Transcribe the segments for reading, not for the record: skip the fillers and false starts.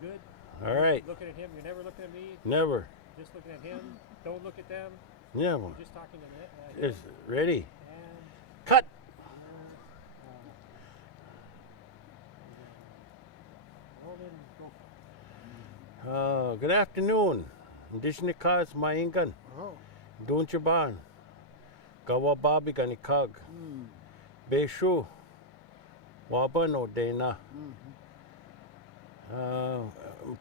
Good. All right. Looking at him. You're never looking at me. Never. Just looking at him. Don't look at them. Never. You're just talking to him. Is ready. And Cut. roll in. Go. Good afternoon. Indishnikas maingan. Oh. Dunchaban. Gawababi ganikag. Beshu. Wabano dena.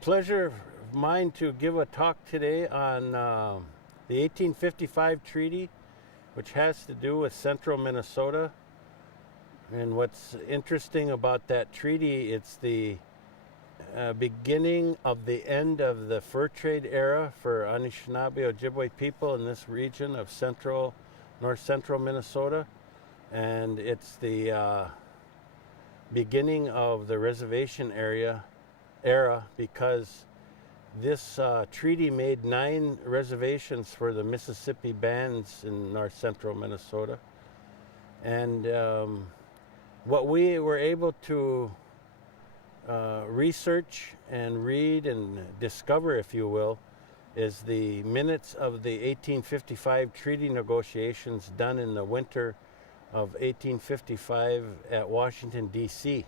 Pleasure of mine to give a talk today on the 1855 treaty, which has to do with central Minnesota. And what's interesting about that treaty, it's the beginning of the end of the fur trade era for Anishinaabe Ojibwe people in this region of north central Minnesota. And it's the beginning of the reservation era because this treaty made 9 reservations for the Mississippi bands in north central Minnesota. And what we were able to research and read and discover, if you will, is the minutes of the 1855 treaty negotiations done in the winter of 1855 at Washington, D.C.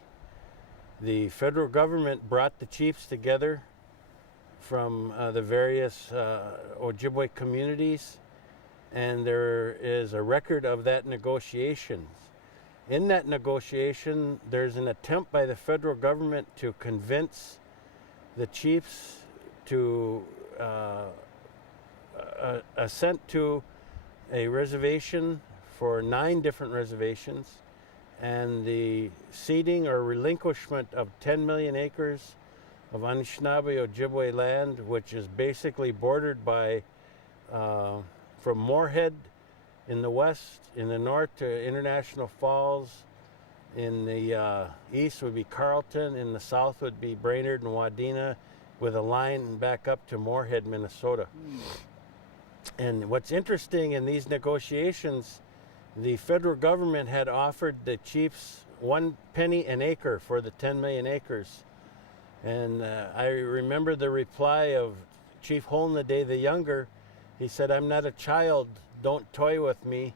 The federal government brought the chiefs together from the various Ojibwe communities, and there is a record of that negotiations. In that negotiation, there's an attempt by the federal government to convince the chiefs to assent to a reservation for 9 different reservations and the ceding or relinquishment of 10 million acres of Anishinaabe Ojibwe land, which is basically bordered by from Moorhead in the west, in the north to International Falls, in the east would be Carlton, in the south would be Brainerd and Wadena, with a line back up to Moorhead, Minnesota. And what's interesting in these negotiations, the federal government had offered the chiefs 1 penny an acre for the 10 million acres. And I remember the reply of Chief Holnaday the Younger. He said, "I'm not a child, don't toy with me.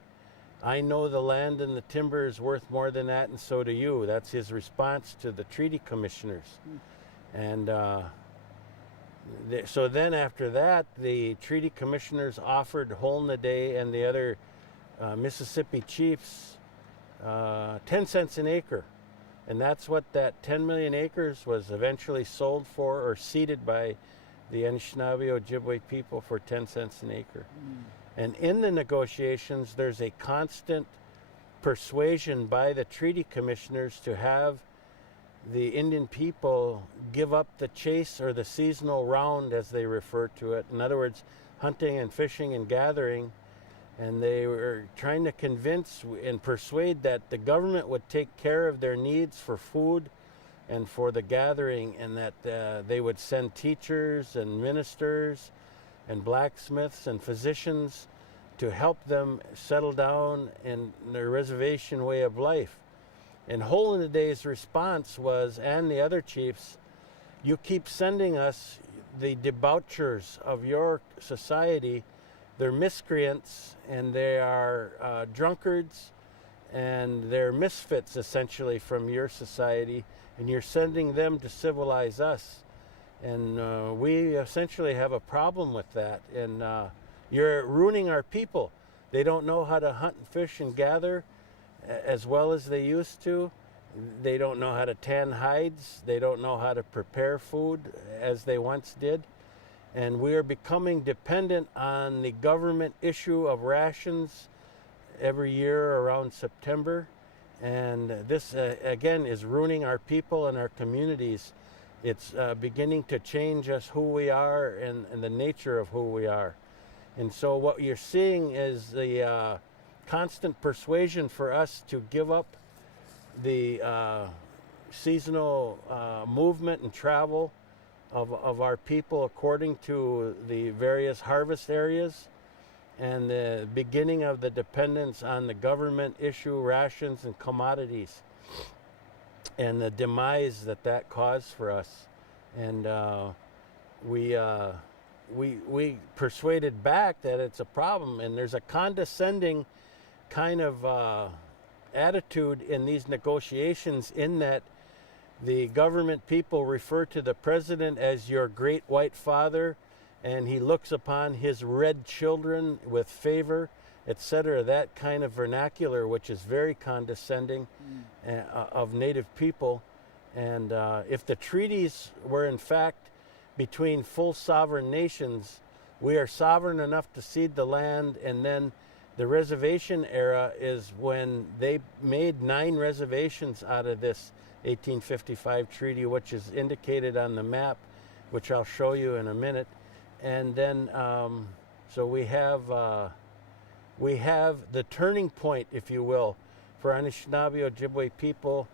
I know the land and the timber is worth more than that, and so do you." That's his response to the treaty commissioners. And so then after that, the treaty commissioners offered Holnaday and the other Mississippi chiefs 10 cents an acre. And that's what that 10 million acres was eventually sold for or ceded by the Anishinaabe Ojibwe people for 10 cents an acre. And in the negotiations, there's a constant persuasion by the treaty commissioners to have the Indian people give up the chase or the seasonal round, as they refer to it. In other words, hunting and fishing and gathering. And they were trying to convince and persuade that the government would take care of their needs for food and for the gathering, and that they would send teachers and ministers and blacksmiths and physicians to help them settle down in their reservation way of life. And Holnaday's response was, and the other chiefs, "You keep sending us the debauchers of your society. They're miscreants, and they are drunkards, and they're misfits essentially from your society, and you're sending them to civilize us. And we essentially have a problem with that, and you're ruining our people. They don't know how to hunt and fish and gather as well as they used to. They don't know how to tan hides. They don't know how to prepare food as they once did. And we are becoming dependent on the government issue of rations every year around September. And this, again, is ruining our people and our communities. It's beginning to change us who we are and the nature of who we are. And so what you're seeing is the constant persuasion for us to give up the seasonal movement and travel of our people according to the various harvest areas, and the beginning of the dependence on the government issue rations and commodities, and the demise that caused for us And we persuaded back that it's a problem, and there's a condescending kind of attitude in these negotiations, in that the government people refer to the president as your great white father, and he looks upon his red children with favor, etc. That kind of vernacular, which is very condescending of Native people. And if the treaties were in fact between full sovereign nations, we are sovereign enough to cede the land, and then the reservation era is when they made 9 reservations out of this 1855 treaty, which is indicated on the map, which I'll show you in a minute. And then, so we have the turning point, if you will, for Anishinaabe Ojibwe people,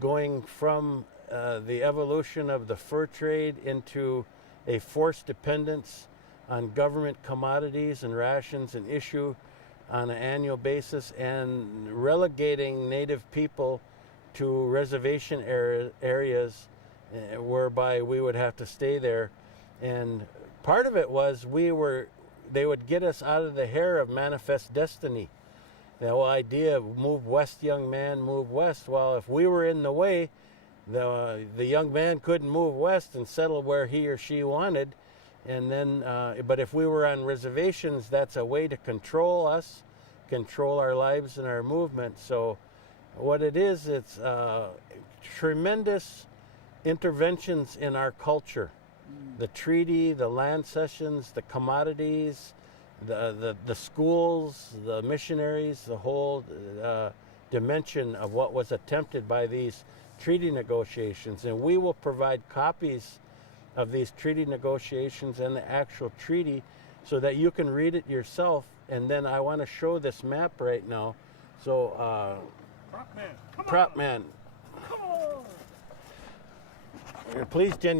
going from the evolution of the fur trade into a forced dependence on government commodities and rations and issue on an annual basis, and relegating Native people to reservation areas whereby we would have to stay there. And part of it was they would get us out of the hair of manifest destiny. The whole idea of move west, young man, move west. Well, if we were in the way, the young man couldn't move west and settle where he or she wanted. And then, but if we were on reservations, that's a way to control us, control our lives and our movement. So what it is, it's tremendous interventions in our culture. The treaty, the land cessions, the commodities, the schools, the missionaries, the whole dimension of what was attempted by these treaty negotiations. And we will provide copies of these treaty negotiations and the actual treaty so that you can read it yourself. And then I want to show this map right now. So, Prop man, come Prop on. man, Come on. please, Jen.